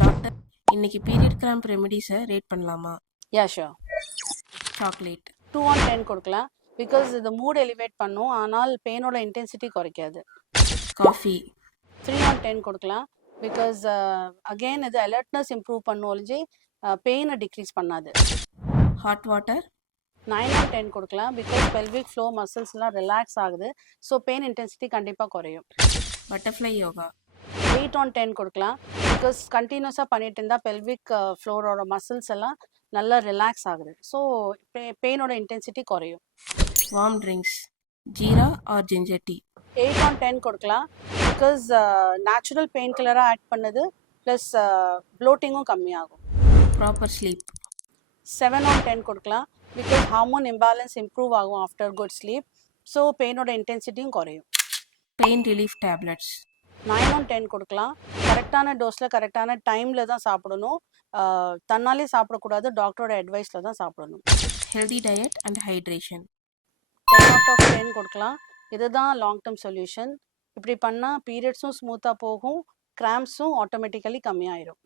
Doctor, இன்னைக்கு period cramp ரெமெடிஸை rate பண்ணலாமா? யா sure. Chocolate 2 on 10 கொடுக்கலாம். பிகாஸ் இது மூட் எலிவேட் பண்ணும், ஆனால் பெயினோட இன்டென்சிட்டி குறைக்காது. காஃபி 3 on 10 கொடுக்கலாம். பிகாஸ் அகெயின் இது அலர்ட்னஸ் இம்ப்ரூவ் பண்ணும் ஒழிஞ்சு பெயினை டிக்ரீஸ் பண்ணாது. ஹாட் வாட்டர் 9 on 10 கொடுக்கலாம். பிகாஸ் பெல்விக் ஃப்ளோ மசில்ஸ்லாம் ரிலாக்ஸ் ஆகுது, ஸோ பெயின் இன்டென்சிட்டி கண்டிப்பாக குறையும். பட்டர்ஃப்ளை யோகா 8 on 10 கொடுக்கலாம். பிகாஸ் கண்டினியூஸாக பண்ணிட்டு இருந்தால் பெல்விக் ஃப்ளோரோட மசில்ஸ் எல்லாம் நல்லா ரிலாக்ஸ் ஆகுது, ஸோ பெயினோட இன்டென்சிட்டி குறையும். வார்ம் ட்ரிங்க்ஸ் ஜீரா ஆர் ஜிஞ்சர் டீ 8 on 10 கொடுக்கலாம். பிகாஸ் நேச்சுரல் பெயின் கில்லராக ஆட் பண்ணுது, ப்ளஸ் ப்ளோட்டிங்கும் கம்மியாகும். ப்ராப்பர் ஸ்லீப் 7 on 10 கொடுக்கலாம். பிகாஸ் ஹார்மோன் இம்பேலன்ஸ் இம்ப்ரூவ் ஆகும் ஆஃப்டர் குட் ஸ்லீப், ஸோ பெயினோட இன்டென்சிட்டியும் குறையும். பெயின் ரிலீஃப் டேப்லெட்ஸ் 9 on 10 கொடுக்கலாம். கரெக்டான டோஸில் கரெக்டான டைமில் தான் சாப்பிடணும், தன்னாலே சாப்பிடக்கூடாது, டாக்டரோட அட்வைஸில் தான் சாப்பிடணும். Healthy diet and hydration 10 out of 10 கொடுக்கலாம். இதுதான் லாங் டேர்ம் சொல்யூஷன். இப்படி பண்ணால் பீரியட்ஸும் ஸ்மூத்தாக போகும், கிராம்ஸும் ஆட்டோமேட்டிக்கலி கம்மியாயிரும்.